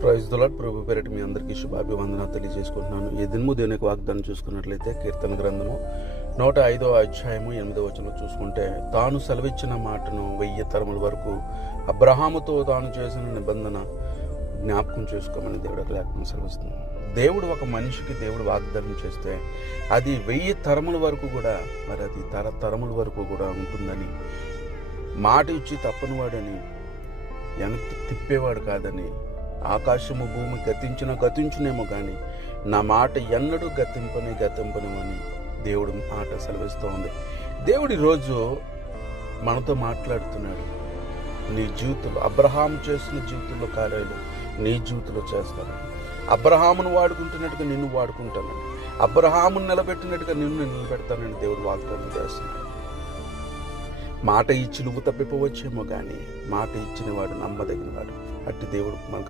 Praise the lord. ప్రభు పేరిట మీ అందరికీ శుభాభివందనాలు తెలియజేసుకుంటున్నాను. ఈ దినము దేవునికి వాగ్దానం చూసుకున్నట్లయితే కీర్తన గ్రంథము 105వ అధ్యాయము 8వ వచనంలో చూసుకుంటే, తాను సెలవిచ్చిన మాటను 1000 తరముల వరకు అబ్రహాముతో తాను చేసిన నిబంధన జ్ఞాపకం చేసుకోమని దేవుడికి లేఖనం సెలవిస్తుంది. దేవుడు ఒక మనిషికి దేవుడు వాగ్దానం చేస్తే అది 1000 తరముల వరకు కూడా, మరి అది తరముల వరకు కూడా ఉంటుందని, మాట ఇచ్చి తప్పనివాడని, వెనక్కి తిప్పేవాడు కాదని, ఆకాశము భూమి గతించునేమో కానీ నా మాట ఎన్నడూ గతింపని దేవుడు మాట సెలవిస్తూ ఉంది. దేవుడు ఈరోజు మనతో మాట్లాడుతున్నాడు. నీ జీవితంలో అబ్రహాము చేసిన జీవితంలో కార్యాలు నీ జీవితంలో చేస్తాను. అబ్రహామును వాడుకుంటున్నట్టుగా నిన్ను వాడుకుంటానని, అబ్రహామును నిలబెట్టినట్టుగా నిన్ను నిలబెడతానని దేవుడు వాగ్దానం చేస్తున్నాడు. మాట ఇచ్చి నువ్వు తప్పిపోవచ్చేమో కానీ మాట ఇచ్చిన వాడు నమ్మదగిన వాడు. అట్టి దేవుడు మనకు